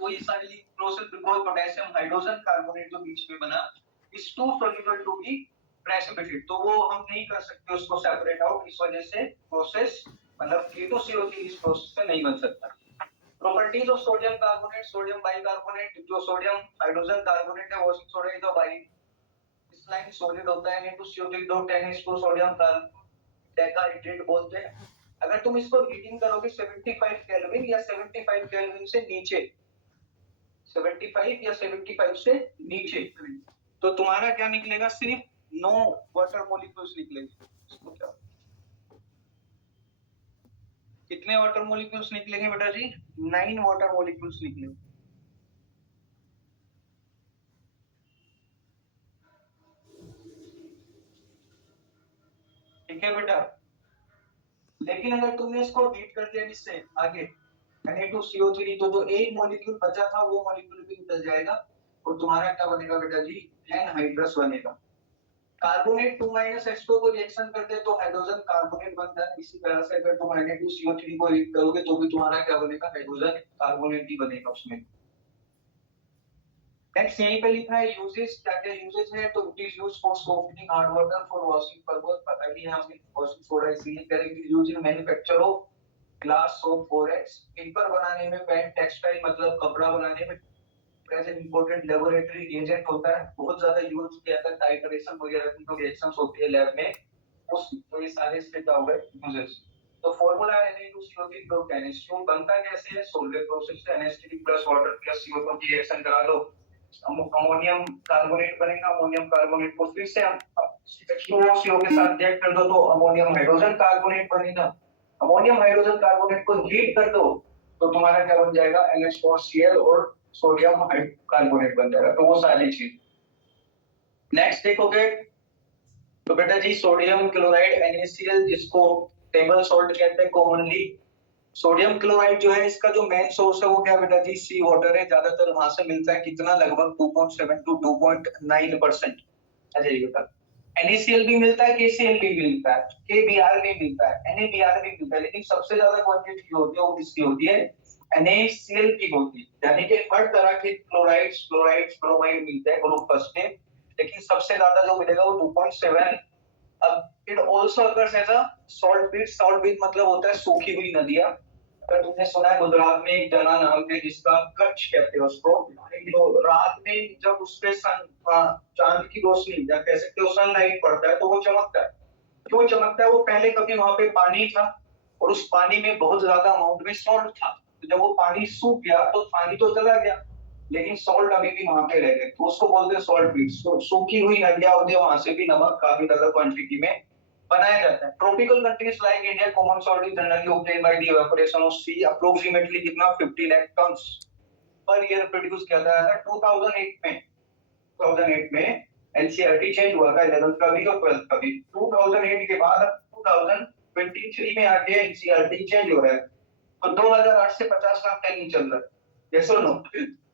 वही सारी process because potassium hydrogen carbonate जो बीच में बना is too soluble to be precipitate, तो वो हम नहीं कर सकते उसको सेपरेट आउट, इस वजह से प्रोसेस मतलब K2CO3 इस प्रोसेस से नहीं बन सकता। Properties of sodium carbonate, sodium bicarbonate, जो सोडियम हाइड्रोजन कार्बोनेट है वो सोडियम तो बाई इस लाइन सॉलिड होता है, N2CO3 दो 10 इसको सोडियम डेकाहाइड्रेट बोलते हैं। अगर तुम इसको हीटिंग करोगे 75 केल्विन या 75 केल्विन से नीचे, 75 या 75 से नीचे, तो तुम्हारा क्या निकलेगा, सिर्फ 9 वाटर मॉलिक्यूल्स निकलेंगे। इसको क्या कितने वाटर मॉलिक्यूल्स निकलेंगे बेटा जी? 9 वाटर मॉलिक्यूल्स निकलेंगे। ठीक है बेटा, लेकिन अगर तुमने इसको हीट कर दिया जिससे आगे Na2CO3 तो जो एक मॉलिक्यूल बचा था वो मॉलिक्यूल भी निकल जाएगा और तुम्हारा क्या बनेगा बेटा जी? एनहाइड्रस बनेगा। कार्बोनेट 2 H2 को रिएक्शन करते हैं तो हाइड्रोजन कार्बोनेट बनता है। इसी तरह से अगर तुम Na2CO3 को हीट करोगे तो भी तुम्हारा क्या बनेगा? हाइड्रोजन कार्बोनेट ही बनेगा उसमें। नेक्स्ट यहीं पे लिखा है यूजेस, क्या क्या यूजेस है, तो it is used for softening hard water for washing purpose, पता ही है हमने वॉशिंग सोडा इसलिए करेंगे, use in manufacture of glass soap borax, paper बनाने में, पेन टेक्सटाइल मतलब कपड़ा बनाने में, प्रेजेंट इंपॉर्टेंट लेबोरेटरी रिएजेंट होता है, बहुत ज्यादा यूज किया जाता है, टाइट्रेशन वगैरह की जो रिएक्शंस होती है लैब में उस, तो ये सारे इसके क्या हो गए यूजेस। तो फार्मूला Na2CO3 प्लस NH2 बनता कैसे है? सोल्वेंट प्रोसेस से NH3 plus water plus CO2 की रिएक्शन करा दो, अमोनियम कार्बोनेट बनेगा, अमोनियम कार्बोनेट को फिर से H2O के साथ रिएक्ट कर दो तो अमोनियम हाइड्रोजन कार्बोनेट बनेगा, अमोनियम हाइड्रोजन कार्बोनेट को हीट कर दो तो तुम्हारा क्या बन जाएगा? NH4Cl और सोडियम कार्बोनेट बन जाएगा। तो वो सारी चीज नेक्स्ट देखोगे तो बेटा जी सोडियम क्लोराइड NaCl जिसको टेबल सॉल्ट कहते हैं कॉमनली, सोडियम क्लोराइड जो है इसका जो मेन सोर्स है वो क्या बेटा जी? सी वाटर है, ज्यादातर वहां से मिलता है, कितना? लगभग 2.7 to 2.9%। अच्छा ये बता, NaCl भी मिलता है, KCl भी मिलता है, KBr भी मिलता है, NaBr भी मिलता है, लेकिन सबसे ज्यादा क्वांटिटी जो होती है वो किसकी होती है? NaCl की होती है। यानी कि हर तरह के क्लोराइड्स ब्रोमाइड मिलते हैं ग्रुप फर्स्ट में, लेकिन सबसे ज्यादा जो मिलेगा वो 2.7। अब it also occurs as a salt bed मतलब होता है सूखी हुई नदियां। अगर तुमने सुना है गुजरात में एक जना नाम है जिसका कच्छ कहते हैं उसको, तो रात में जब उस पे चांद की रोशनी या कह सकते हो सनलाइट पड़ता है तो वो चमकता है। क्यों चमकता है? वो पहले कभी वहां पे पानी था और उस पानी में बहुत ज्यादा अमाउंट में सॉल्ट था, तो जब वो पानी सूख गया तो पानी तो चला गया लेकिन सॉल्ट अभी भी वहां पे रह गए, तो उसको बोलते हैं सॉल्ट बीट। सूखी हुई नदियां होती है, वहां से भी नमक काफी ज्यादा क्वांटिटी में बनाया जाता है। Tropical countries like India common salt is generally obtained by the evaporation of sea, approximately कितना 50 lakh tons per year produce किया जाता है। 2008 में एनसीईआरटी चेंज हुआ था 11th का भी और 12th का भी। 2008 के बाद 2023 में आके एनसीईआरटी चेंज हो रहा है, तो 2008 से 50 लाख टन ही चल रहा है। यस और नो?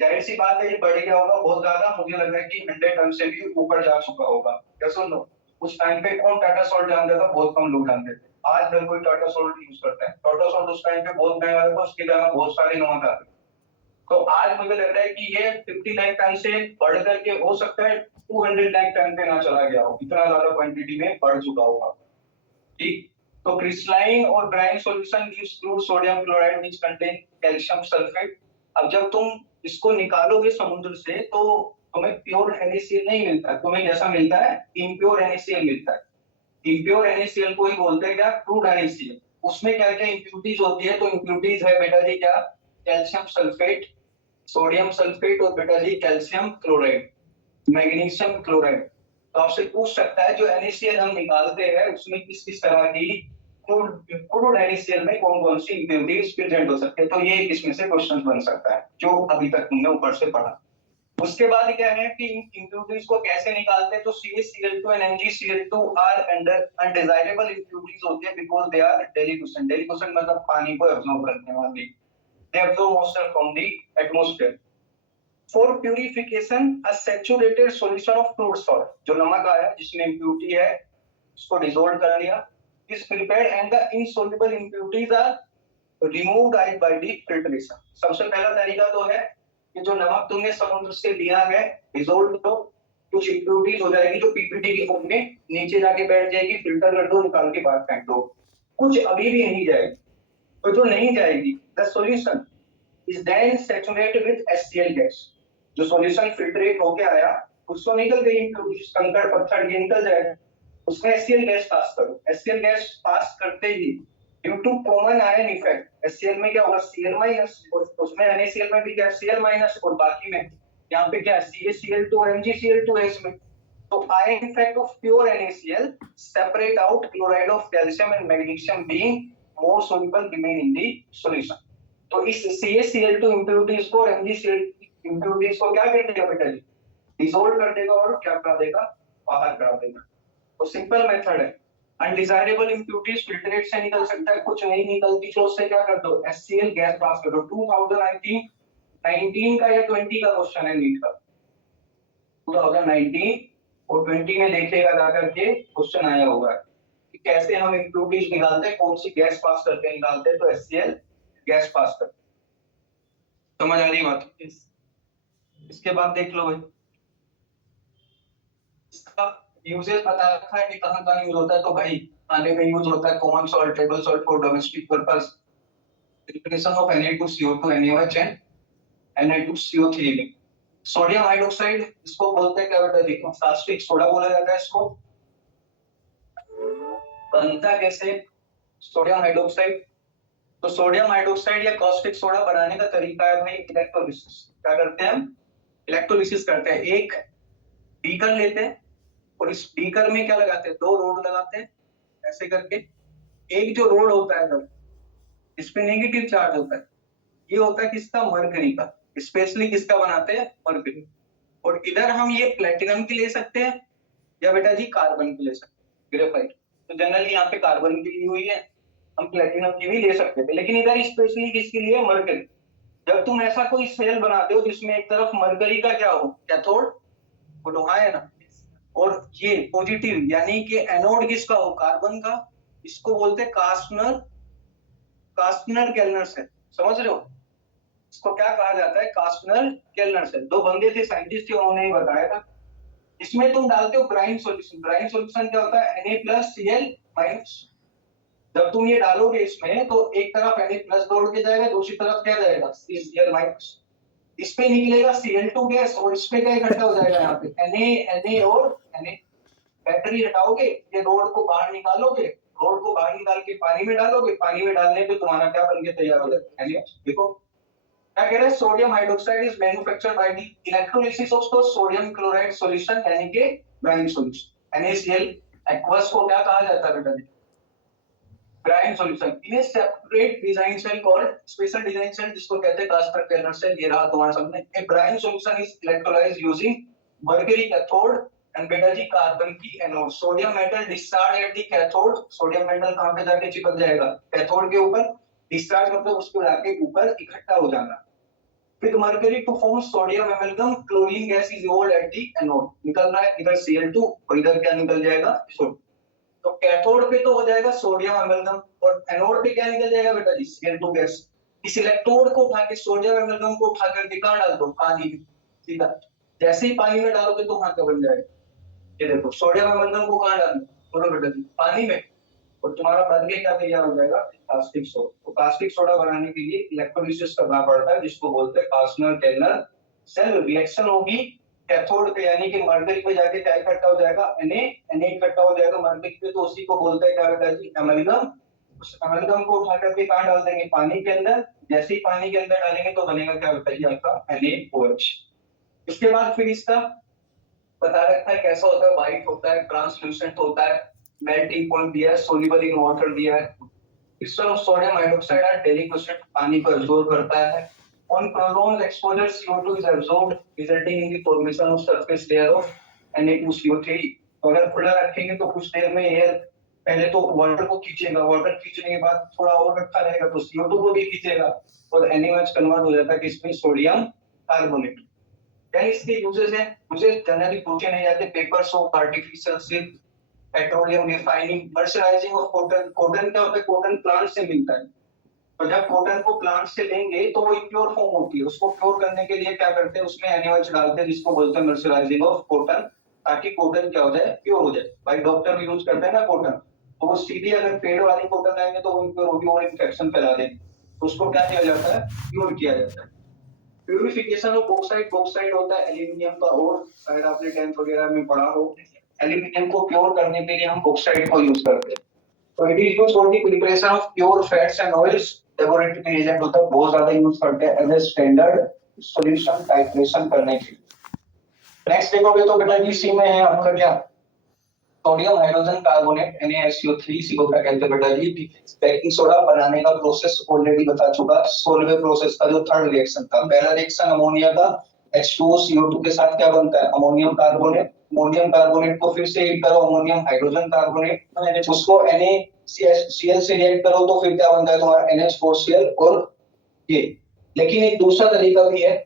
जाहिर सी बात है ये बढ़ गया होगा बहुत ज्यादा, मुझे लग रहा है कि 100 टन से भी ऊपर जा चुका होगा। यस और नो? उस टाइम पे कौन टाटा सॉल्ट जानता था? बहुत कम लोग जानते थे। आज हर कोई टाटा सॉल्ट यूज करता है। टाटा सॉल्ट उस टाइम पे बहुत महंगा था, उसकी जगह बहुत सारे नमक आते। तो आज मुझे लग रहा है कि ये 50 लाख टन से बढ़ करके हो सकता है 200 लाख टन पे ना चला गया हो, इतना ज्यादा क्वांटिटी में बढ़ चुका होगा। ठीक, तो क्रिस्टलाइन और brine solution gives pure sodium chloride which contain calcium sulphate. अब जब तुम इसको निकालोगे समुद्र से तो तुम्हें प्योर NaCl नहीं मिलता, तुम्हें जैसा मिलता है इम्प्योर NaCl मिलता है। इम्प्योर NaCl को ही बोलते हैं क्या? Crude NaCl। उसमें क्या क्या इंप्यूरिटीज होती है? तो इंप्यूरिटीज है बेटा जी क्या? कैल्शियम सल्फेट, सोडियम सल्फेट और बेटा जी कैल्शियम क्लोराइड, मैग्नीशियम क्लोराइड। तो आपसे पूछ सकता है जो NaCl हम निकालते हैं उसमें किस किस तरह की क्रूड NaCl में कौन कौन सी इंप्यूरिटीज प्रेजेंट हो सकते हैं, तो ये इसमें से क्वेश्चन बन सकता है जो अभी तक तुमने ऊपर से पढ़ा। उसके बाद क्या है कि इंप्यूरिटीज को कैसे निकालते हैं? तो CaCl2 and MgCl2 are undesirable impurities होती है बिकॉज़ दे आर डेलिक्वेशन। डेलिक्वेशन मतलब पानी को एब्जॉर्ब करने वाली, they absorb moisture from the atmosphere. For purification a saturated solution of crude salt, जो नमक आया जिसमें इंप्यूरिटी है उसको डिसॉल्व कर लिया, is prepared and the insoluble impurities are removed by the filtration. सबसे पहला तरीका तो है कि जो नमक तुमने समुद्र से लिया है डिसोल्व करो, कुछ इम्प्योरिटीज हो जाएगी जो पीपीटी की फॉर्म में नीचे जाके बैठ जाएगी, फिल्टर कर दो, निकाल के बाहर फेंक दो, कुछ अभी भी नहीं जाएगी। तो जो नहीं जाएगी, the solution is then saturated with HCl gas. जो सॉल्यूशन फिल्ट्रेट होके आया उसको निकल गई कंकड़ पत्थर ये निकल जाएगा, उसमें HCl गैस पास करो। HCl गैस पास करते ही due to common ion effect HCl में क्या होगा Cl माइनस, और उसमें NaCl में भी क्या Cl माइनस, और बाकी में यहाँ पे क्या CaCl2 MgCl2 है इसमें। तो ion effect of pure NaCl separate out chloride of calcium and magnesium being more soluble remain in the solution। तो इस CaCl2 impurities को और MgCl impurities को क्या कर देगा बेटा जी, डिसॉल्व कर देगा और क्या कर देगा, बाहर कर देगा। तो सिंपल मेथड है। अनडिजायरेबल इंप्यूरिटीज फिल्ट्रेट से निकल सकता है, कुछ नहीं निकलती तो उससे क्या कर दो, HCl गैस पास कर दो। 2019 का या 20 का क्वेश्चन है नीट का, 2019 और 20 में देखिएगा जाकर के क्वेश्चन आया होगा कि कैसे हम इंप्यूरिटीज निकालते हैं, कौन सी गैस पास करके निकालते हैं। तो HCl गैस पास कर, समझ आ रही बात। इसके बाद देख लो भाई, इसका यूजेस बता रखा है कि कहां कहां यूज होता है। तो भाई खाने में यूज होता है, common salt, table salt for domestic purpose, preparation of Na2CO2 NaOH and Na2CO3। Sodium hydroxide इसको बोलते हैं क्या बेटा, देखो कास्टिक सोडा बोला जाता है इसको। बनता कैसे सोडियम हाइड्रोक्साइड, तो सोडियम हाइड्रोक्साइड या कास्टिक सोडा बनाने का तरीका है भाई इलेक्ट्रोलिसिस। क्या करते हैं हम, इलेक्ट्रोलिसिस करते हैं। एक बीकर लेते हैं और इस बीकर में क्या लगाते हैं, दो रोड लगाते हैं ऐसे करके। एक जो रोड होता है जब इस पे नेगेटिव चार्ज होता है, ये होता है किसका, मरकरी का। स्पेशली किसका बनाते हैं, मरकरी। और इधर हम ये प्लेटिनम की ले सकते हैं या बेटा जी कार्बन की ले सकते हैं, ग्रेफाइट। तो जनरली यहाँ पे कार्बन की ली हुई है, हम प्लेटिनम की भी ले सकते थे, लेकिन इधर स्पेशली किसके लिए, मरकरी। जब तुम ऐसा कोई सेल बनाते हो जिसमें एक तरफ मरकरी का क्या हो, कैथोड, वो लोहा है ना, और ये पॉजिटिव यानी कि एनोड किसका हो, कार्बन का, इसको बोलते हैं कास्टनर केल्नर सेल। समझ रहे हो, इसको क्या कहा जाता है, कास्टनर केल्नर सेल। दो बंदे थे साइंटिस्ट थे, उन्होंने ही बताया था। इसमें तुम डालते हो ब्राइन सॉल्यूशन। ब्राइन सॉल्यूशन क्या होता है, Na+Cl-। जब तुम ये डालोगे इसमें तो एक तरफ Na+ दौड़ के जाएगा, दूसरी तरफ क्या जाएगा, Cl-। इस पे निकलेगा Cl2 गैस और इस पे क्या इकट्ठा हो जाएगा, यहाँ पे Na और Na। बैटरी हटाओगे, ये रोड को बाहर निकालोगे, रोड को बाहर निकाल के पानी में डालोगे, पानी में डालने पे तुम्हारा क्या बन के तैयार हो जाता है। देखो क्या कह रहे हैं, sodium hydroxide is manufactured by the electrolysis of sodium chloride solution यानी कि ब्राइन सॉल्यूशन। NaCl एक्वस को क्या कहा जाता है बेटा, brine solution. In separate design cell called, special design cell जिसको कहते हैं कास्टर केल्नर सेल। ये रहा तुम्हारे सामने। A brine solution is electrolysed using mercury cathode and बेटा जी कार्बन की anode. Sodium metal discharge at the cathode. Sodium metal कहां पे जाके चिपक जाएगा, कैथोड के ऊपर। डिस्चार्ज मतलब उसको जाके ऊपर इकट्ठा हो जाना। With mercury to form sodium amalgam, chlorine gas is evolved at the anode। निकल रहा है इधर Cl2 और इधर क्या निकल जाएगा, सोडियम। तो कैथोड पे तो हो जाएगा सोडियम अमेल्गम और एनोड पे क्या निकल जाएगा बेटा जी, Cl2 गैस। इस इलेक्ट्रोड को उठा के सोडियम अमेल्गम को उठा करके कहां डाल दो, पानी में, सीधा। जैसे ही पानी में डालोगे तो वहां क्या बन जाएगा, ये देखो सोडियम अमेल्गम को कहां डालना, बोलो बेटा जी, पानी में, और तुम्हारा बन के क्या तैयार हो जाएगा, कास्टिक सोडा। तो कास्टिक सोडा बनाने के लिए इलेक्ट्रोलिसिस करना पड़ता है जिसको बोलते हैं कास्टनर केल्नर सेल। रिएक्शन होगी कैथोड पे यानी कि मर्करी पे जाके क्या इकट्ठा हो जाएगा, Na इकट्ठा हो जाएगा मर्करी पे, तो उसी को बोलते हैं क्या बेटा जी, एमलगम। उस एमलगम को उठा करके कहां डाल देंगे, पानी के अंदर। जैसे ही पानी के अंदर डालेंगे तो बनेगा क्या बेटा जी, आपका NaOH। इसके बाद फिर इसका बता रखा है कैसा होता है, व्हाइट होता है, ट्रांसलूसेंट होता है, मेल्टिंग पॉइंट दिया है, सोल्यूबल इन वाटर दिया है। Crystal of sodium hydroxide are deliquescent, पानी को एब्जॉर्ब करता है। On prolonged exposure CO2 is absorbed resulting in the formation of surface layer of Na2CO3। अगर खुला रखेंगे तो कुछ देर में एयर पहले तो वाटर को खींचेगा, वाटर खींचने के बाद थोड़ा और रखा रहेगा तो CO2 को भी खींचेगा और NaOH कन्वर्ट हो जाता है किसमें, सोडियम कार्बोनेट। क्या इसके यूजेस हैं, मुझे जनरली पूछे नहीं जाते, papers of artificial silk, petroleum refining, mercerising of cotton. Cotton क्या होता है, कॉटन प्लांट से मिलता है, तो जब कॉटन को प्लांट से लेंगे तो वो इम्प्योर फॉर्म होती है, उसको प्योर करने के लिए क्या करते हैं, उसमें एनिमल्स डालते हैं जिसको बोलते हैं मर्सराइजिंग ऑफ कॉटन, ताकि कॉटन क्या हो जाए, प्योर हो जाए। भाई डॉक्टर भी यूज करते हैं ना कॉटन, तो वो सीधी अगर पेड़ वाली कॉटन लाएंगे तो वो इम्प्योर होगी और इन्फेक्शन फैला देंगे, तो उसको क्या किया जाता है, प्योर किया जाता है। प्यूरिफिकेशन ऑफ बॉक्साइट होता है एल्यूमिनियम का और, अगर आपने 10th वगैरह में पढ़ा हो, एल्यूमिनियम को प्योर करने के लिए हम बॉक्साइट को यूज करते हैं। तो it is used for the preparation of pure fats and oils, laboratory agent होता है, बहुत ज्यादा यूज करते हैं as a standard solution titration करने के लिए। नेक्स्ट देखोगे तो बेटा इसी में है आपका क्या, सोडियम हाइड्रोजन कार्बोनेट NaSO3 इसी को क्या कहते हैं बेटा जी, बेकिंग सोडा बनाने का प्रोसेस ऑलरेडी बता चुका। सोलवे प्रोसेस का जो थर्ड रिएक्शन था, पहला रिएक्शन अमोनिया का H2O CO2 के साथ क्या बनता है, अमोनियम कार्बोनेट। अमोनियम कार्बोनेट को फिर से हीट करो, अमोनियम हाइड्रोजन कार्बोनेट, उसको NaCl से रिएक्ट करो तो फिर क्या बनता है तुम्हारा NH4Cl और ये। लेकिन एक दूसरा तरीका भी है,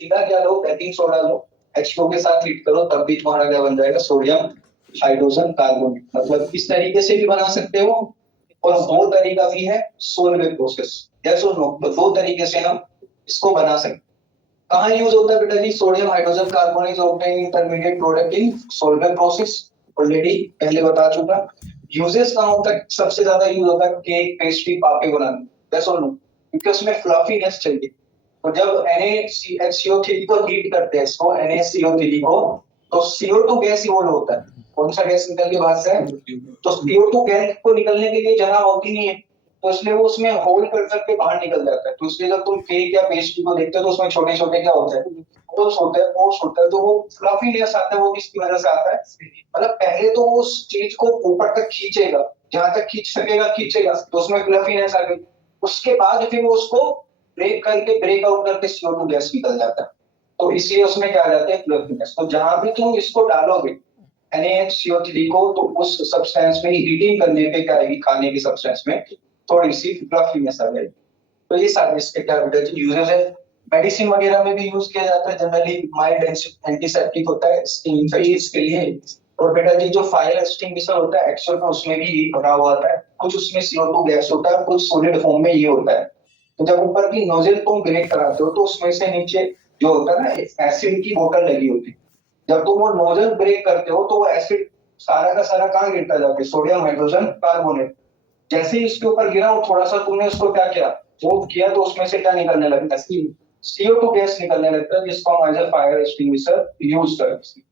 सीधा क्या लो, बेकिंग सोडा लो, H2O के साथ हीट करो, तब भी तुम्हारा क्या बन जाएगा, सोडियम हाइड्रोजन कार्बोनेट। मतलब इस तरीके से भी बना सकते हो, और वो तरीका भी है सोलवे प्रोसेस। यस और नो, तो दो तरीके से हम इसको बना सकते। कहाँ यूज होता है बेटा जी, sodium hydrogen carbonate obtain intermediate product in Solvay process, already पहले बता चुका। यूजेस कहाँ होता है, सबसे ज्यादा यूज होता है केक, पेस्ट्री, पापे बनाने। यस और नो, क्योंकि उसमें फ्लफीनेस चाहिए। तो जब NaCO3 को हीट करते हैं, इसको NaCO3 को, तो CO2 गैस इवॉल्व होता है। कौन सा गैस निकल के बाहर से, तो CO2 गैस को निकलने के लिए जगह होती नहीं है, तो इसलिए वो उसमें होल कर करके बाहर निकल जाता है। तो इसलिए जब तुम केक या पेस्ट्री को देखते हो तो उसमें छोटे छोटे क्या होते हैं, होल्स होते हैं, पोर्स होता है। तो वो फ्लफीनेस आता है, वो किसकी वजह से आता है, मतलब पहले तो वो उस चीज को ऊपर तक खींचेगा, जहां तक खींच सकेगा खींचेगा, तो उसमें फ्लफीनेस आ गई। उसके बाद फिर वो उसको ब्रेक करके, ब्रेक आउट करके CO2 गैस निकल जाता है। तो इसलिए उसमें क्या आ जाता है, फ्लफीनेस। तो जहां भी तुम इसको डालोगे NaCO3 को, तो उस सब्सटेंस में हीटिंग करने पे क्या आएगी, खाने की सब्सटेंस में थोड़ी सी फ्लफीनेस आ जाएगी। तो ये सारे इसके क्या यूजेस है। मेडिसिन वगैरह में भी यूज किया जाता है, जनरली माइल्ड एंटीसेप्टिक होता है स्किन इन्फेक्शंस के लिए। और बेटा जी जो फायर एक्सटिंग्विशर होता है, एक्चुअल में उसमें भी बना हुआ आता है, कुछ उसमें CO2 गैस होता है, कुछ सॉलिड फॉर्म में ये होता है। तो जब ऊपर की नोजल तुम ब्रेक कराते हो, तो उसमें से नीचे जो होता है ना, एसिड की बोतल लगी होती है। जब तुम वो नोजल ब्रेक करते हो, तो वो एसिड सारा का सारा कहाँ गिरता जाता है, सोडियम हाइड्रोजन कार्बोनेट। जैसे ही इसके ऊपर गिरा, वो थोड़ा सा तुमने उसको क्या किया, मूव किया, तो उसमें से क्या निकलने लगता है, CO2 गैस निकलने लगता है, जिसको हम as a fire extinguisher use करते हैं।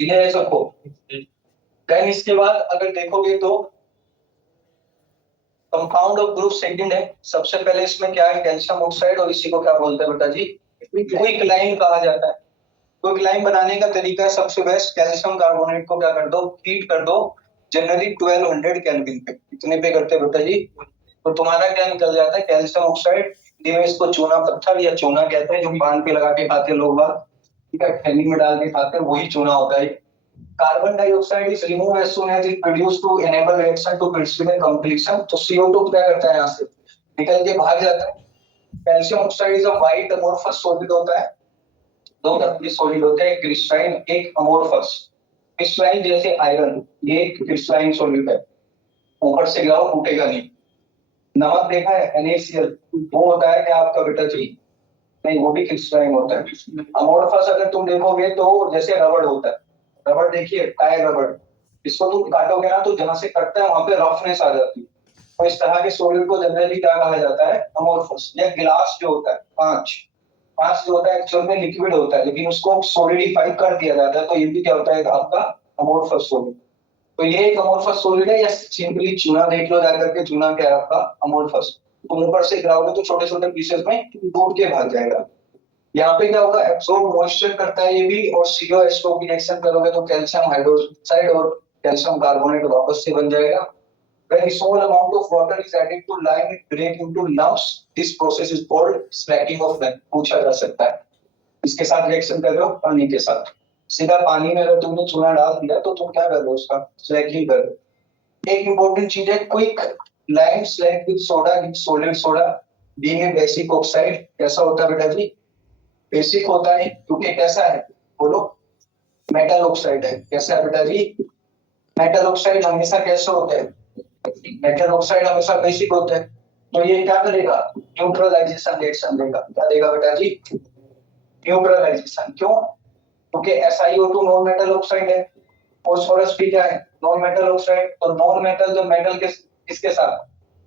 क्लियर है सबको। देन इसके बाद अगर देखोगे तो कंपाउंड ऑफ ग्रुप सेकंड है। सबसे पहले इसमें क्या है, कैल्शियम ऑक्साइड, और इसी को क्या बोलते हैं बेटा जी, क्विकलाइन कहा जाता है। क्विकलाइन बनाने का तरीका है सबसे बेस्ट, कैल्शियम कार्बोनेट को क्या कर दो, हीट कर दो, जनरली 1200 केल्विन पे। इतने पे करते हैं बेटा जी, तो तुम्हारा क्या निकल जाता है, कैल्शियम ऑक्साइड। इसको चूना पत्थर या चूना कहते हैं, जो पान पे लगा के खाते हैं लोग बाग, ठीक है, थैली में डाल के खाते हैं, वही चूना होता है। Carbon dioxide is remove as soon as it produce to enable reaction to precipitate completion. तो CO2 क्या करता है, यहाँ से निकल के भाग जाता है। Calcium oxide is a white amorphous solid होता है। दो तरह के सॉलिड होते हैं, क्रिस्टलाइन, एक अमोर्फस। क्रिस्टलाइन जैसे आयरन, ये क्रिस्टलाइन सॉलिड है, ऊपर से गिराओ टूटेगा नहीं। नमक देखा है, NaCl, वो होता है क्या आपका बेटा जी, नहीं, वो भी क्रिस्टलाइन होता है। अमोर्फस अगर तुम देखोगे तो जैसे रबड़ होता है, रबड़ देखिए, टायर रबड़, इसको तुम काटोगे ना, तो जहां से कटता है वहां पे रफनेस आ जाती है। तो इस तरह के सॉलिड को जनरली क्या कहा जाता है, अमोर्फस। या गिलास जो होता है, कांच, कांच जो होता है एक्चुअल में लिक्विड होता है, लेकिन उसको सॉलिडिफाई कर दिया जाता है, तो ये भी क्या होता है आपका अमोर्फस सॉलिड। तो ये एक अमोर्फस सॉलिड है, या सिंपली चूना देख लो जाकर के, चूना क्या है आपका अमोर्फस। तुम ऊपर से गिराओगे तो छोटे छोटे पीसेस में टूट के भाग जाएगा। यहाँ पे क्या होगा, एब्सॉर्ब मॉइस्चर करता है ये भी, और CO H2O की रिएक्शन करोगे तो कैल्शियम हाइड्रोक्साइड और कैल्शियम कार्बोनेट वापस से बन जाएगा। When a small amount of water is added to lime, it break into lumps. This process is called slacking of lime. पूछा जा सकता है, इसके साथ रिएक्शन कर रहे हो, पानी के साथ। सीधा पानी में अगर तुमने चूना डाल दिया, तो तुम क्या कर रहे हो, उसका स्लैकिंग कर रहे हो। एक इंपॉर्टेंट चीज है, quick lime slack with soda, with solid soda, being a basic oxide. कैसा होता है बेटा जी, बेसिक होता है, क्योंकि कैसा है बोलो, मेटल ऑक्साइड है। कैसा है बेटा जी, मेटल ऑक्साइड हमेशा कैसे होते हैं, मेटल ऑक्साइड हमेशा बेसिक होते हैं। तो ये क्या करेगा, न्यूट्रलाइजेशन रिएक्शन देगा। क्या देगा बेटा जी, न्यूट्रलाइजेशन। क्यों, क्योंकि SiO2 नॉन मेटल ऑक्साइड है, फास्फोरस भी क्या है, नॉन मेटल ऑक्साइड। तो नॉन मेटल जो मेटल के किसके साथ,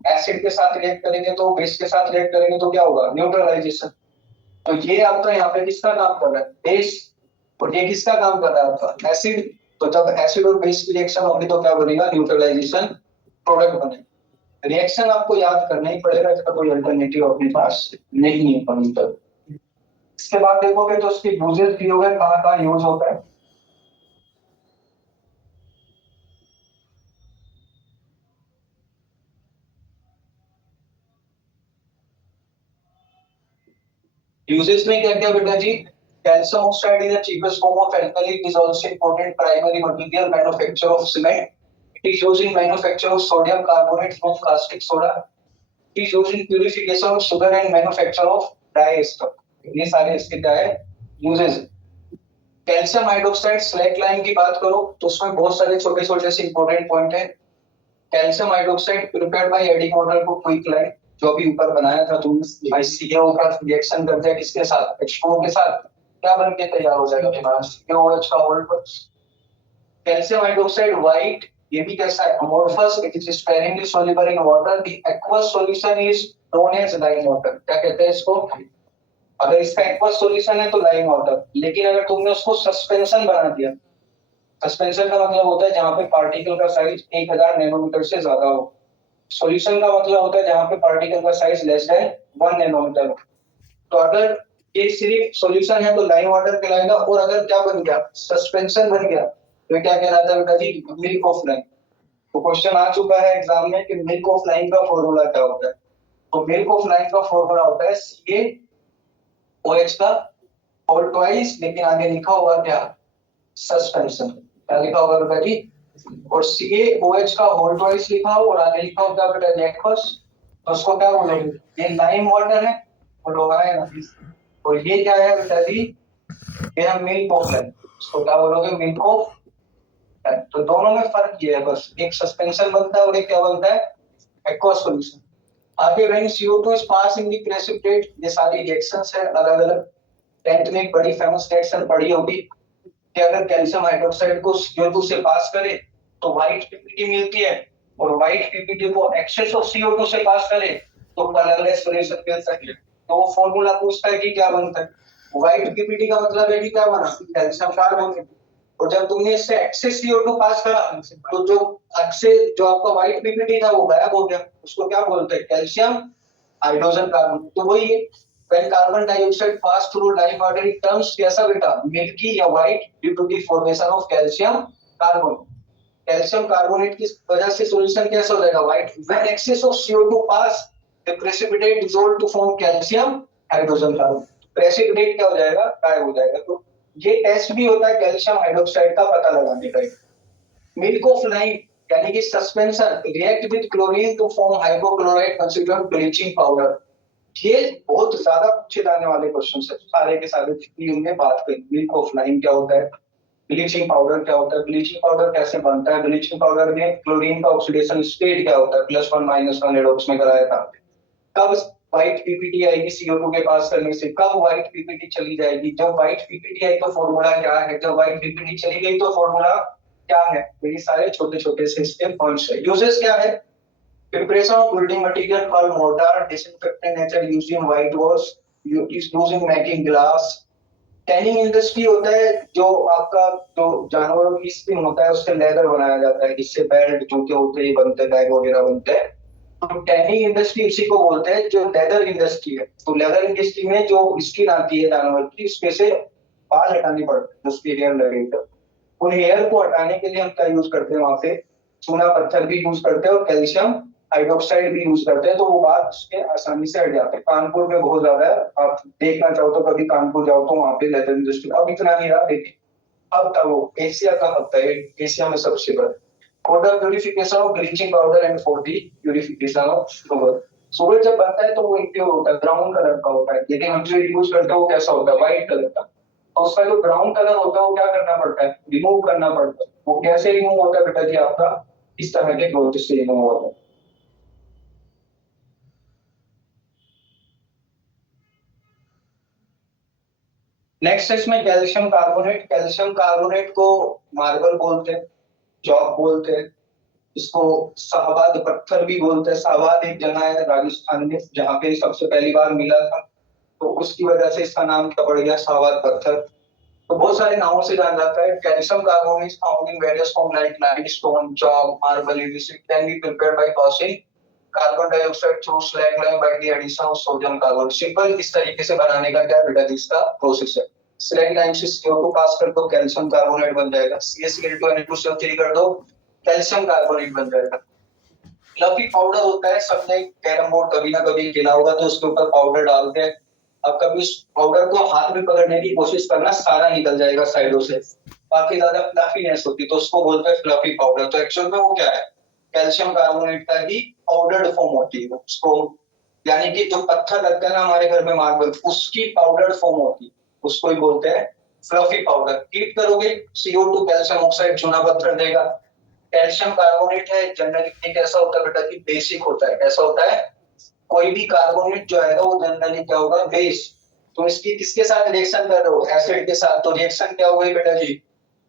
एसिड के साथ रिएक्ट करेंगे तो बेस के साथ रिएक्ट करेंगे तो क्या होगा, न्यूट्रलाइजेशन। तो ये आपका यहाँ पे किसका काम कर रहा है, बेस, और ये किसका काम कर रहा है आपका, एसिड। तो जब एसिड और बेस की रिएक्शन होगी तो क्या बनेगा, न्यूट्रलाइजेशन प्रोडक्ट बनेगा। रिएक्शन आपको याद करना ही पड़ेगा, इसका कोई अल्टरनेटिव अपने पास नहीं है अभी तक। इसके बाद देखोगे तो उसके यूजेस भी हो गए, कहाँ कहाँ यूज होता है। यूजेस में क्या क्या बेटा जी, calcium oxide is the cheapest form of alkali, it is also important primary material manufacture of cement, it is used in manufacture of sodium carbonate from caustic soda, it is used in purification of sugar and manufacture of dye ester. ये सारे इसके क्या है, uses. Calcium hydroxide slaked lime की बात करो तो उसमें बहुत सारे छोटे छोटे से इंपॉर्टेंट पॉइंट है। Calcium hydroxide prepared by adding water to quicklime, जो अभी ऊपर बनाया था तुमने, HCl का रिएक्शन करते हैं किसके साथ, H2O के साथ, क्या बन के तैयार हो जाएगा तुम्हारा COH का होल्ड। कैल्शियम हाइड्रोक्साइड व्हाइट, ये भी कैसा है, amorphous, it is sparingly soluble in water, the aqueous solution is known as lime water. क्या कहते हैं इसको, अगर इसका एक्वस सॉल्यूशन है तो लाइम वाटर, लेकिन अगर तुमने उसको सस्पेंशन बना दिया, सस्पेंशन का मतलब होता है जहां पे पार्टिकल का साइज 1000 नैनोमीटर से ज्यादा हो, सॉल्यूशन का मतलब होता है जहां पे पार्टिकल का साइज लेस देन 1 नैनोमीटर। तो अगर ये सिर्फ सॉल्यूशन है तो लाइम वाटर कहलाएगा, और अगर क्या बन गया, सस्पेंशन बन गया, तो क्या कहलाता है बेटा जी, मिल्क ऑफ लाइम। तो क्वेश्चन आ चुका है एग्जाम में कि मिल्क ऑफ लाइम का फॉर्मूला क्या होता है। तो मिल्क ऑफ लाइम का फॉर्मूला होता है CaOH का होल ट्वाइस, लेकिन आगे लिखा होगा क्या, सस्पेंशन। क्या लिखा होगा बेटा जी, और CaOH का होल ट्वाइस लिखा हो और आगे लिखा होगा बेटा एक्वस, तो उसको क्या बोलोगे, ये लाइम वाटर है, और लोग आए ना, और ये क्या है बेटा जी, ये है मिल्क ऑफ लाइम, उसको क्या बोलोगे, मिल्क ऑफ। तो दोनों में फर्क ये है बस, एक सस्पेंशन बनता है और एक क्या बनता है, एक्वस सॉल्यूशन। आगे when CO2 is pass in the precipitate, ये सारी रिएक्शंस है अलग अलग। 10th में एक बड़ी फेमस रिएक्शन पढ़ी होगी कि अगर कैल्शियम हाइड्रोक्साइड को CO2 से पास करे तो व्हाइट पीपीटी मिलती है, और व्हाइट पीपीटी को एक्सेस ऑफ CO2 से पास करे तो कलरलेस सॉल्यूशन मिल सकती है। तो वो फॉर्मूला पूछता है कि क्या बनता है, व्हाइट पीपीटी का मतलब है कि क्या बना, कैल्शियम कार्बोनेट। और जब तुमने इससे एक्सेस CO2 पास करा तो जो एक्सेस, जो आपका व्हाइट पीपीटी था वो गायब हो गया, उसको क्या बोलते हैं, कैल्शियम हाइड्रोजन कार्बन। तो वही है, when carbon dioxide pass through lime water it turns कैसा बेटा, मिल्की या white due to the formation of calcium carbonate. Calcium carbonate की वजह से सॉल्यूशन कैसा हो जाएगा, white. when excess of CO2 pass the precipitate dissolve to form calcium hydrogen carbon, precipitate क्या हो जाएगा, गायब हो जाएगा। तो ये टेस्ट भी होता है कैल्शियम हाइड्रोक्साइड का पता लगाने का। मिल्क ऑफ लाइम यानी कि suspension react with chlorine to form hypochlorite considered bleaching powder. ये बहुत ज्यादा पूछे जाने वाले क्वेश्चन है, सारे के सारे जितनी हमने बात करी। मिल्क ऑफ लाइम क्या होता है, ब्लीचिंग पाउडर क्या होता है, ब्लीचिंग पाउडर कैसे बनता है, ब्लीचिंग पाउडर में क्लोरीन का ऑक्सीडेशन स्टेट क्या होता है, +1 -1 रेडॉक्स में कराया था। कब व्हाइट पीपीटी आएगी CO2 के पास करने से, कब व्हाइट पीपीटी चली जाएगी, जब व्हाइट पीपीटी आई तो फॉर्मूला क्या है, जब व्हाइट पीपीटी चली गई तो फॉर्मूला क्या है। ये सारे छोटे छोटे से इसके पॉइंट्स है। यूजेस क्या है, preparation of building material called mortar, disinfectant nature used in whitewash, is used in making glass। Tanning industry होता है जो आपका, जो जानवरों की स्किन होता है उससे लेदर बनाया जाता है, जिससे बेल्ट जूते होते हैं बनते हैं, बैग वगैरह बनते हैं। तो टैनिंग इंडस्ट्री इसी को बोलते हैं, जो लेदर इंडस्ट्री है। तो लेदर इंडस्ट्री में जो स्किन आती है जानवर की, उसमें से बाल हटाने पड़ते हैं, उसके हेयर लगेगा। उन हेयर को हटाने के लिए हम क्या यूज करते हैं, वहां पे चूना पत्थर भी यूज करते हैं और कैल्शियम हाइड्रोक्साइड भी यूज करते हैं, तो वो बात उसके आसानी से हट जाते हैं। कानपुर में बहुत ज्यादा है, आप देखना चाहो तो कभी कानपुर जाओ तो वहां पे लेदर इंडस्ट्री अब इतना नहीं रहा, देखिए अब था वो एशिया का हब था, एशिया में सबसे बड़ा। Powder purification of bleaching powder and for the purification of sugar. Sugar जब बनता है तो वो इम्प्योर होता है, ब्राउन कलर का होता है, लेकिन हम जो यूज करते हैं वो कैसा होता है, व्हाइट कलर का। तो उसका जो ब्राउन कलर होता है वो क्या करना पड़ता है, रिमूव करना पड़ता है। वो कैसे रिमूव होता है बेटा जी, आपका इस तरह के प्रोसेस से रिमूव होता है। नेक्स्ट है इसमें कैल्शियम कार्बोनेट। कैल्शियम कार्बोनेट को मार्बल बोलते हैं, चौक बोलते हैं, इसको शाहबाद पत्थर भी बोलते हैं। शाहबाद एक जगह है राजस्थान में जहाँ पे सबसे पहली बार मिला था, तो उसकी वजह से इसका नाम क्या पड़ गया, शाहबाद पत्थर। तो बहुत सारे नामों से जाना जाता है। Calcium carbonate found in various form like limestone, chalk, marble, it can be prepared by tossing carbon dioxide through slag lime by the addition of sodium carbonate। Simple इस तरीके से बनाने का क्या बेटा जी इसका प्रोसेस है। slag lime से CO2 पास कर दो, कैल्शियम कार्बोनेट बन जाएगा। CaCl2Na2CO3 कर दो, कैल्शियम कार्बोनेट बन जाएगा। फ्लफी पाउडर होता है, सबने कैरम बोर्ड कभी ना कभी खेला होगा तो उसके ऊपर पाउडर डालते हैं। अब कभी उस पाउडर को हाथ में पकड़ने की कोशिश करना, सारा निकल जाएगा साइडों से, काफी ज्यादा फ्लफीनेस होती, तो उसको बोलते हैं फ्लफी पाउडर। तो एक्चुअल में वो क्या है, कैल्शियम कार्बोनेट का ही पाउडर्ड फॉर्म होती है उसको, यानी कि जो पत्थर लगता है ना हमारे घर में मार्बल, उसकी पाउडर्ड फॉर्म होती है, उसको ही बोलते हैं फ्लफी पाउडर। हीट करोगे CO2 कैल्शियम ऑक्साइड चूना पत्थर देगा। कैल्शियम कार्बोनेट है जनरली कैसा होता है बेटा जी, बेसिक होता है। कैसा होता है, कोई भी कार्बोनेट जो है वो जनरली क्या होगा, बेस। तो इसकी किसके साथ रिएक्शन कर रहे हो, एसिड के साथ, तो रिएक्शन क्या होगी बेटा जी,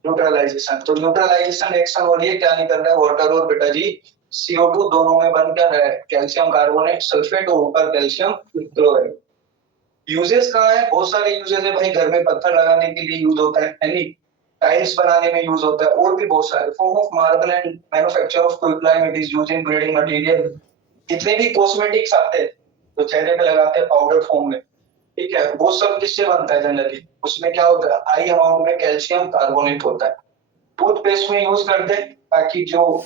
न्यूट्रलाइजेशन। तो न्यूट्रलाइजेशन रिएक्शन हो रही है, क्या निकल रहा है, वाटर और बेटा जी CO2 दोनों में बनकर है कैल्शियम कार्बोनेट सल्फेट और ऊपर कैल्शियम क्लोराइड। यूजेस कहाँ है, बहुत सारे यूजेस है भाई। घर में पत्थर लगाने के लिए यूज होता है नहीं, टाइल्स बनाने में यूज होता है, और भी बहुत सारे form of marble and manufacture of quicklime it is used in building material. जितने भी कॉस्मेटिक्स आते हैं जो चेहरे पे लगाते हैं पाउडर फॉर्म में, ठीक है, वो सब किससे बनता है जनरली, उसमें क्या होता है, हाई अमाउंट में कैल्शियम कार्बोनेट होता है। टूथपेस्ट में यूज करते हैं ताकि जो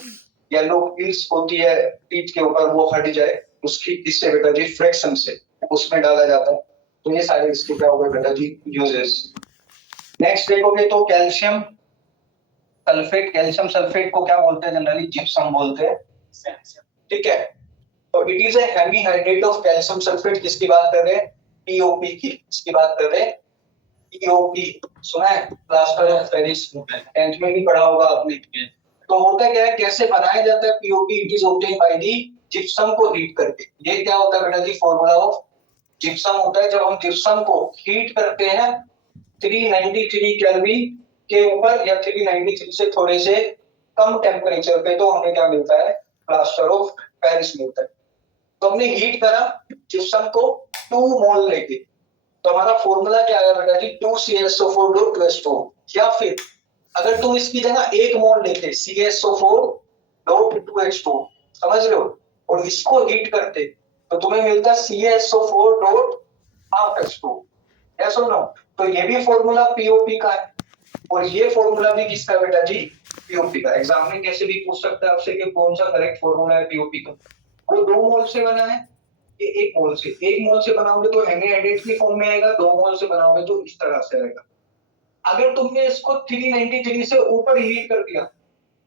येलो पील्स होती है टीथ के ऊपर वो हट जाए, उसकी किससे बेटा जी, फ्रैक्शन से, उसमें डाला जाता है। तो ये सारे इसके क्या हो गए बेटा जी यूजेस। नेक्स्ट देखोगे तो कैल्शियम सल्फेट। कैल्शियम सल्फेट को क्या बोलते हैं जनरली, जिप्सम बोलते हैं, ठीक है। तो it is a heavy hydrate of calcium sulphate. किसकी बात कर रहे हैं, पीओपी की, किसकी बात कर रहे हैं, पीओपी। सुना है, प्लास्टर ऑफ पेरिस, टेंथ में भी पढ़ा होगा आपने। तो होता क्या है, कैसे बनाया जाता है POP, it is obtain by the gypsum को हीट करके। ये क्या होता है बेटा जी, फॉर्मूला ऑफ जिप्सम होता है। जब हम जिप्सम को हीट करते हैं 393 केल्विन के ऊपर या 393 से थोड़े से कम टेम्परेचर पे, तो हमें क्या मिलता है, प्लास्टर ऑफ पेरिस मिलता है। तो हमने हीट करा जिप्सम को 2 मोल लेके, तो हमारा फॉर्मूला क्या आया बेटा जी, 2CaSO4.2H2। या फिर अगर तुम इसकी जगह 1 मोल लेते CaSO4.2H2, समझ रहे हो, और इसको हीट करते तो तुम्हें मिलता CaSO4.5H2। यस और नो। तो ये भी फॉर्मूला पीओपी का है, और ये फॉर्मूला भी किसका बेटा जी, पीओपी का। एग्जाम में कैसे भी पूछ सकता है आपसे कि कौन सा करेक्ट फॉर्मूला है पीओपी का। वो 2 मोल से बना है, ये 1 मोल से। 1 मोल से बनाओगे तो हेमीहाइड्रेट की फॉर्म में आएगा, 2 मोल से बनाओगे तो इस तरह से आएगा। अगर तुमने इसको 393 से ऊपर हीट कर दिया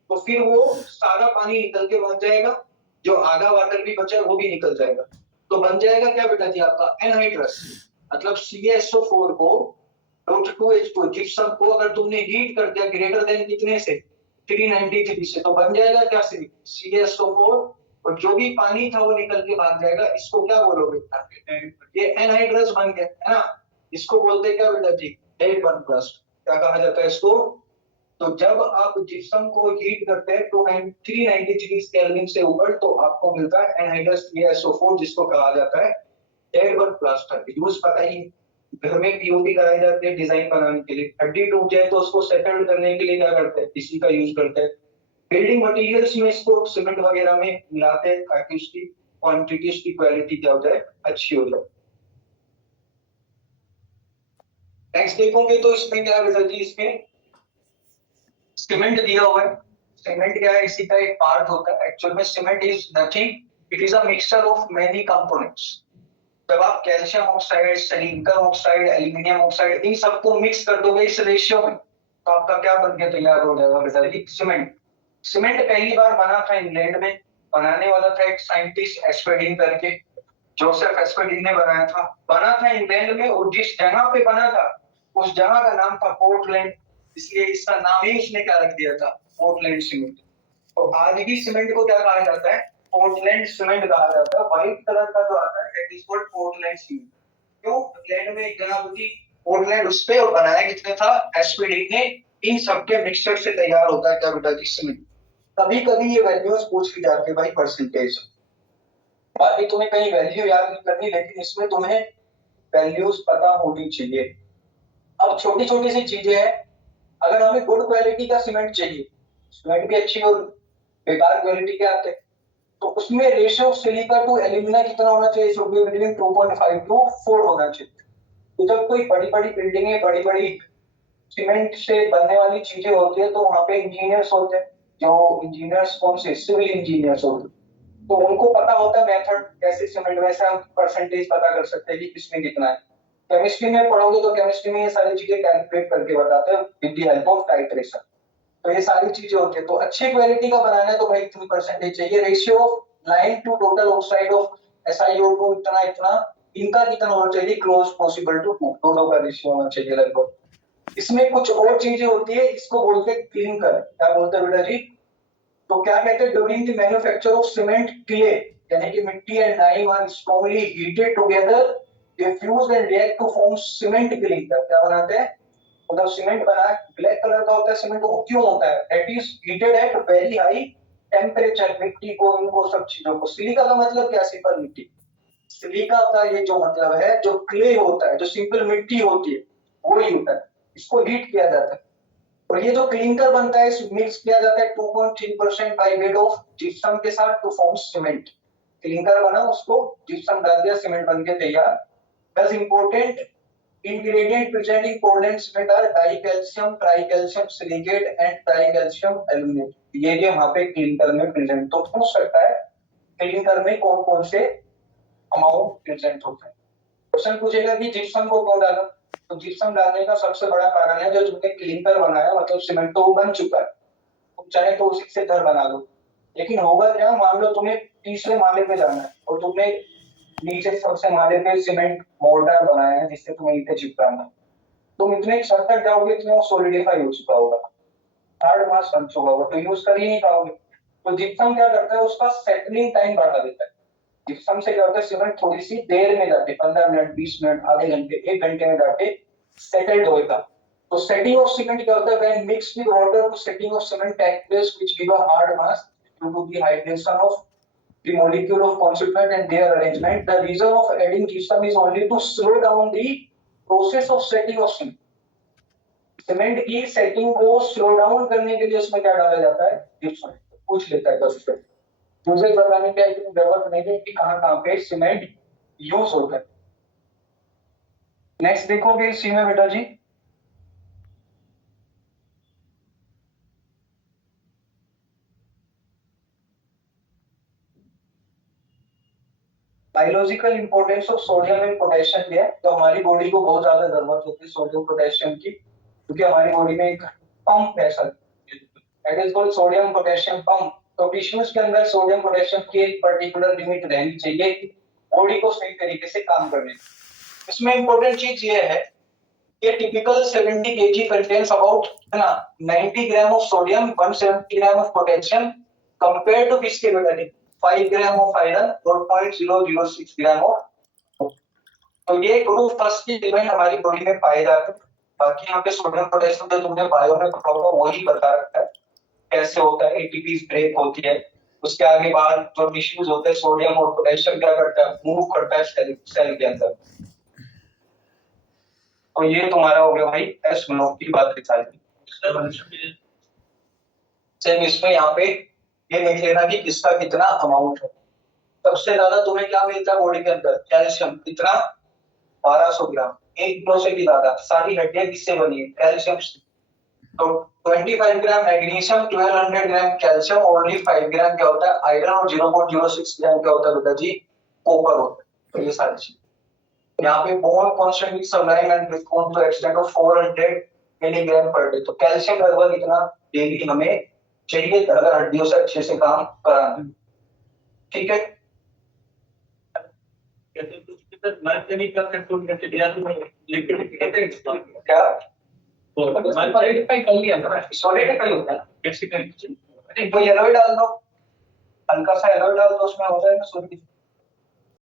तो फिर वो सारा पानी निकल के बन जाएगा, जो आधा वाटर भी बचा है वो भी निकल जाएगा। तो बन जाएगा क्या बेटा जी आपका, एनहाइड्रस। मतलब CaSO4 को .2H2 जिप्सम को अगर तुमने हीट कर दिया ग्रेटर देन कितने से, 393 से, तो बन जाएगा क्या, CaSO4, और जो भी पानी था वो निकल के भाग जाएगा। इसको क्या बोलोगे, ये एनहाइड्रस बन गया है ना। इसको बोलते हैं क्या बेटा जी, डेड वन प्लस, क्या कहा जाता है इसको। तो जब आप जिप्सम को हीट करते हैं 393 केल्विन से ऊपर, तो आपको मिलता है एनहाइड्रस CaSO4, जिसको कहा जाता है डेड वन प्लास्टर। यूज पता ही, घर में पीओपी कराई जाती है डिजाइन बनाने के लिए। हड्डी टूट जाए तो उसको सेटल करने के लिए क्या करते हैं, इसी का यूज करते हैं। बिल्डिंग मटेरियल्स में इसको सीमेंट वगैरह में मिलाते हैं ताकि उसकी क्वांटिटी, उसकी क्वालिटी क्या हो जाए, अच्छी हो जाए। नेक्स्ट देखोगे तो इसमें क्या है जी, इसमें सीमेंट दिया हुआ है। सीमेंट क्या है, इसी का एक पार्ट होता है। एक्चुअल में cement is nothing, it is a mixture of many components. जब आप calcium oxide, silicon oxide, aluminium oxide, इन सबको मिक्स कर दोगे इस रेशियो में, तो आपका क्या बन के तैयार हो जाएगा बेटा जी, सीमेंट। सीमेंट पहली बार बना था इंग्लैंड में, बनाने वाला था एक साइंटिस्ट एस्पेडिन करके, जोसेफ एस्पेडिन ने बनाया था। बना था इंग्लैंड में, और जिस जगह पे बना था उस जगह का नाम था पोर्टलैंड, इसलिए इसका नाम ही उसने क्या रख दिया था, पोर्टलैंड सीमेंट। तो आज भी सीमेंट को क्या कहा जाता है, पोर्टलैंड सीमेंट कहा जाता है। व्हाइट कलर का जो आता है that is called Portland cement. क्यों, इंग्लैंड में एक जगह होती पोर्टलैंड उस पे और बनाया कितने था एसपीडी ने। इन सबके मिक्सचर से तैयार होता है क्या बेटा जी सीमेंट। कभी कभी ये वैल्यूज पूछ ली जाती है भाई परसेंटेज। बाकी तुम्हें कहीं वैल्यू याद नहीं करनी, लेकिन इसमें तुम्हें वैल्यूज पता होनी चाहिए। अब छोटी छोटी सी चीजें हैं। अगर हमें गुड क्वालिटी का सीमेंट चाहिए, सीमेंट की अच्छी और बेकार क्वालिटी के आते हैं, तो उसमें ratio of silica to alumina कितना होना चाहिए, शुड बी बिटवीन 2.5 टू 4 होना चाहिए। तो जब कोई बड़ी बड़ी बिल्डिंगें, बड़ी बड़ी सीमेंट से बनने वाली चीजें होती है, तो वहां पे इंजीनियर्स होते हैं, जो इंजीनियर्स कौन से सिविल इंजीनियर्स होते हैं, तो उनको पता होता है मेथड कैसे सीमेंट, वैसे हम परसेंटेज पता कर सकते हैं कि किसमें कितना है। केमिस्ट्री में पढ़ोगे तो केमिस्ट्री में ये सारी चीजें कैलकुलेट करके बताते हैं with the help of titration. तो ये सारी चीजें होती है। तो अच्छी क्वालिटी का बनाना है तो भाई इतनी परसेंटेज चाहिए। Ratio of lime to total oxide of SiO2 इतना इतना, इनका कितना होना चाहिए, क्लोज पॉसिबल टू 2, दोनों का रेशियो होना चाहिए लगभग। इसमें कुछ और चीजें होती है, इसको बोलते हैं क्लिंकर। क्या बोलते हैं बेटा जी? तो क्या कहते हैं, during the manufacture of cement clay, यानी कि मिट्टी and dye are strongly heated together, they fuse and react to form cement clinker. क्या बनाते हैं, मतलब सीमेंट बना, ब्लैक कलर का होता है सीमेंट, वो क्यों होता है, that is heated at very high temperature. मिट्टी को, इनको सब चीजों को, सिलिका का मतलब क्या, सिंपल मिट्टी। सिलिका का ये जो मतलब है, जो क्ले होता है, जो सिंपल मिट्टी होती है, वो ही होता है, इसको हीट किया जाता है। और ये जो क्लिंकर बनता है, मिक्स किया जाता है 2.3% बाई वेट ऑफ जिप्सम के साथ टू फॉर्म सीमेंट। क्लिंकर बना, उसको जिप्सम डाल दिया, सीमेंट बन के तैयार। दस important ingredient present in Portland cement are dicalcium, tricalcium silicate and tricalcium aluminate. ये वहां पे क्लिंकर में प्रेजेंट, तो पूछ सकता है क्लिंकर में कौन कौन से अमाउंट प्रेजेंट होते हैं। क्वेश्चन पूछेगा कि जिप्सम को क्यों डाला, तो जिप्सम डालने का सबसे बड़ा कारण है, जो तुमने क्लिंकर बनाया, मतलब सीमेंट तो बन चुका है, तुम चाहे तो उसी से घर बना लो, लेकिन होगा क्या, मान लो तुम्हें तीसरे माले पे जाना है और तुमने नीचे सबसे माले पे सीमेंट मोर्टार बनाया है जिससे तुम्हें ईंटें चिपकाना, तुम इतने छत तक जाओगे इतने वो सोलिडिफाई हो चुका होगा, हार्ड मास बन चुका होगा, तो यूज कर ही नहीं पाओगे। तो जिप्सम क्या करता है, उसका सेटलिंग टाइम बढ़ा देता है। जिप्सम से क्या होता है, सीमेंट थोड़ी सी देर में जाके 15 मिनट, 20 मिनट, आधे घंटे, 1 घंटे में जाके सेटल्ड होएगा। तो सेटिंग ऑफ सीमेंट क्या होता है, when mixed with water to setting of cement take place which give a hard mass due to the hydration of the molecule of constituent and their arrangement. The reason of adding gypsum is only to slow down the process of setting of cement. Cement की setting को slow down करने के लिए उसमें क्या डाला जाता है, जिप्सम। पूछ लेता है क्वेश्चन, मुझे बताने की इतनी जरूरत नहीं है कि कहां कहां पे सीमेंट यूज होता है। नेक्स्ट देखोगे इसी में बेटा जी, biological importance of sodium and potassium दिया, तो हमारी बॉडी को बहुत ज्यादा जरूरत होती है सोडियम पोटेशियम की, क्योंकि हमारी बॉडी में एक पंप है sir, that is called sodium potassium pump. तो टिश्यूज के अंदर सोडियम पोटेशियम की एक पर्टिकुलर लिमिट रहनी चाहिए बॉडी को सही तरीके से काम करने। इसमें इंपॉर्टेंट चीज ये है कि टिपिकल 70 kg कंटेन्स अबाउट ना 90 gram of sodium, 170 gram of potassium, compare to किसके बेटा, 5 ग्राम ऑफ आयरन और 0.006 ग्राम ऑफ। तो ये ग्रुप फर्स्ट की एलिमेंट हमारी बॉडी में पाए जाते हैं। बाकी यहाँ पे सोडियम पोटेशियम तो तुमने बायो में पढ़ा होगा, वही बता रखा है कैसे होता है, एटीपीज ब्रेक होती है, उसके आगे बाद जो टिश्यूज होते हैं, सोडियम और पोटेशियम क्या करता है, मूव करता है सेल के अंदर। तो ये तुम्हारा हो गया भाई एस ब्लॉक की बात दिखाई। सेम इसमें यहाँ पे ये लिख लेना कि किसका कितना अमाउंट है। सबसे ज्यादा तुम्हें क्या मिलता है बॉडी के अंदर, कैल्शियम, कितना 1200 ग्राम, 1 किलो से भी ज्यादा। सारी हड्डियां किससे बनी है, कैल्शियम से। तो 25 ग्राम मैग्नीशियम, 1200 ग्राम कैल्शियम, ओनली 5 ग्राम क्या होता है आयरन, और 0.06 ग्राम क्या होता है बेटा जी, कॉपर होता है। तो ये सारी चीज यहाँ पे bone constantly sublime and respond to extent of 400 milligram per day. तो कैल्शियम लगभग इतना डेली हमें चाहिए अगर हड्डियों से अच्छे से काम कराना। ठीक है, क्या सॉलिडिफाई कर लिया ना, सॉलिडिफाई होता है कैसे करें, तो येलो डाल दो, हल्का सा येलो डाल दो, उसमें हो जाएगा सॉलिडिफाई।